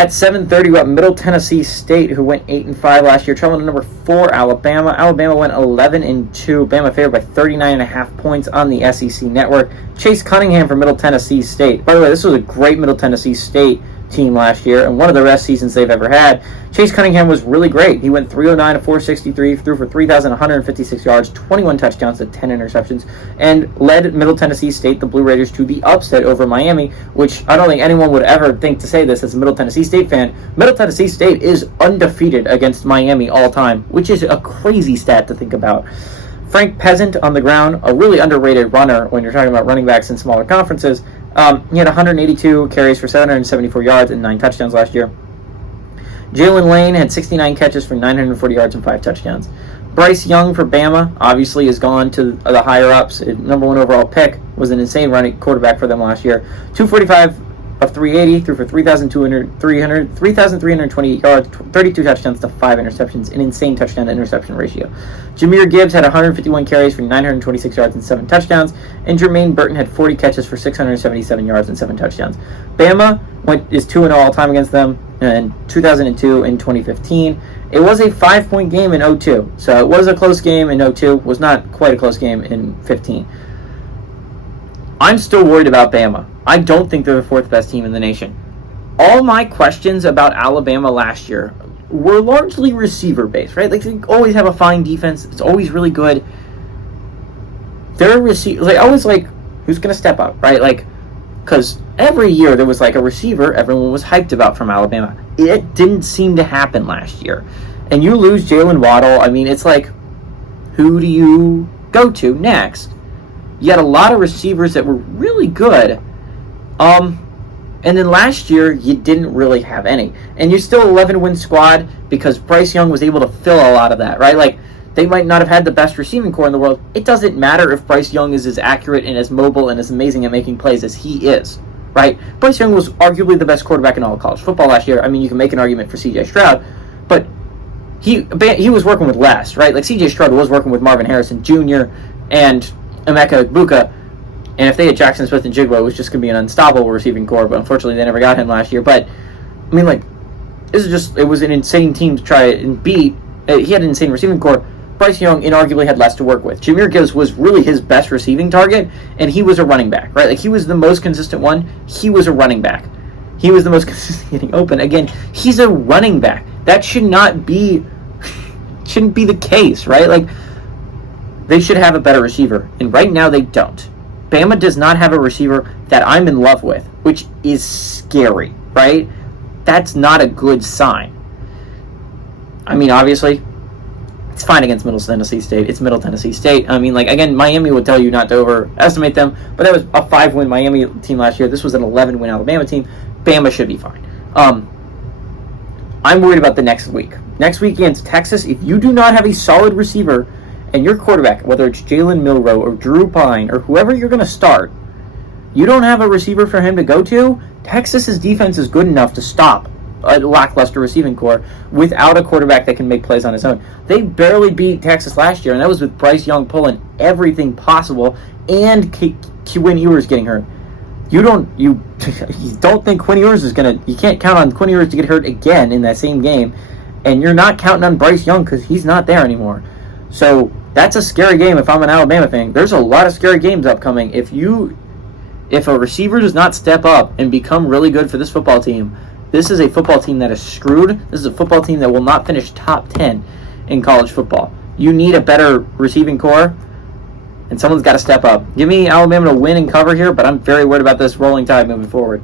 At 7:30, we got Middle Tennessee State, who went 8-5 last year, traveling to number 4 Alabama. Alabama went 11-2. Bama favored by 39.5 points on the SEC Network. Chase Cunningham from Middle Tennessee State. By the way, this was a great Middle Tennessee State team last year and one of the best seasons they've ever had. Chase Cunningham was really great. He went 309 to 463, threw for 3,156 yards, 21 touchdowns to 10 interceptions, and led Middle Tennessee State, the Blue Raiders, to the upset over Miami, which I don't think anyone would ever think to say this as a Middle Tennessee State fan. Middle Tennessee State is undefeated against Miami all time, which is a crazy stat to think about. Frank Peasant on the ground, a really underrated runner when you're talking about running backs in smaller conferences. He had 182 carries for 774 yards and 9 touchdowns last year. Jalen Lane had 69 catches for 940 yards and 5 touchdowns. Bryce Young for Bama obviously has gone to the higher ups. Number 1 overall pick, was an insane running quarterback for them last year. 245 of 380, threw for 3,328 yards, 32 touchdowns to 5 interceptions, an insane touchdown to interception ratio. Jameer Gibbs had 151 carries for 926 yards and 7 touchdowns, and Jermaine Burton had 40 catches for 677 yards and 7 touchdowns. Bama is 2-0 all time against them in 2002 and 2015. It was a 5-point game in 02, so it was a close game in 02, was not quite a close game in 15. I'm still worried about Bama. I don't think they're the 4th best team in the nation. All my questions about Alabama last year were largely receiver-based, right? Like, they always have a fine defense. It's always really good. Their receivers, like, always like, who's going to step up, right? Like, because every year there was like a receiver everyone was hyped about from Alabama. It didn't seem to happen last year. And you lose Jalen Waddle. I mean, it's like, who do you go to next? You had a lot of receivers that were really good. And then last year, you didn't really have any. And you're still 11-win squad because Bryce Young was able to fill a lot of that, right? Like, they might not have had the best receiving core in the world. It doesn't matter if Bryce Young is as accurate and as mobile and as amazing at making plays as he is, right? Bryce Young was arguably the best quarterback in all of college football last year. I mean, you can make an argument for C.J. Stroud, but he was working with less, right? Like, C.J. Stroud was working with Marvin Harrison Jr. and Emeka Egbuka, and if they had Jackson Smith and Jigba, it was just going to be an unstoppable receiving core, but unfortunately they never got him last year. But, I mean, like, it was an insane team to try and beat. He had an insane receiving core. Bryce Young inarguably had less to work with. Jameer Gibbs was really his best receiving target, and he was a running back, right? Like, he was the most consistent one. He was a running back. He was the most consistent getting open. Again, he's a running back. That shouldn't be the case, right? Like, they should have a better receiver, and right now they don't. Bama does not have a receiver that I'm in love with, which is scary, right? That's not a good sign. I mean, obviously, it's fine against Middle Tennessee State. It's Middle Tennessee State. I mean, like, again, Miami would tell you not to overestimate them, but that was a 5-win Miami team last year. This was an 11-win Alabama team. Bama should be fine. I'm worried about the next week. Next week against Texas, if you do not have a solid receiver and your quarterback, whether it's Jalen Milroe or Drew Pine or whoever you're going to start, you don't have a receiver for him to go to, Texas's defense is good enough to stop a lackluster receiving core without a quarterback that can make plays on his own. They barely beat Texas last year, and that was with Bryce Young pulling everything possible and Quinn Ewers getting hurt. You don't think Quinn Ewers is going to... You can't count on Quinn Ewers to get hurt again in that same game, and you're not counting on Bryce Young because he's not there anymore. So that's a scary game if I'm an Alabama fan. There's a lot of scary games upcoming. If a receiver does not step up and become really good for this football team, this is a football team that is screwed. This is a football team that will not finish top 10 in college football. You need a better receiving core, and someone's got to step up. Give me Alabama to win and cover here, but I'm very worried about this rolling tide moving forward.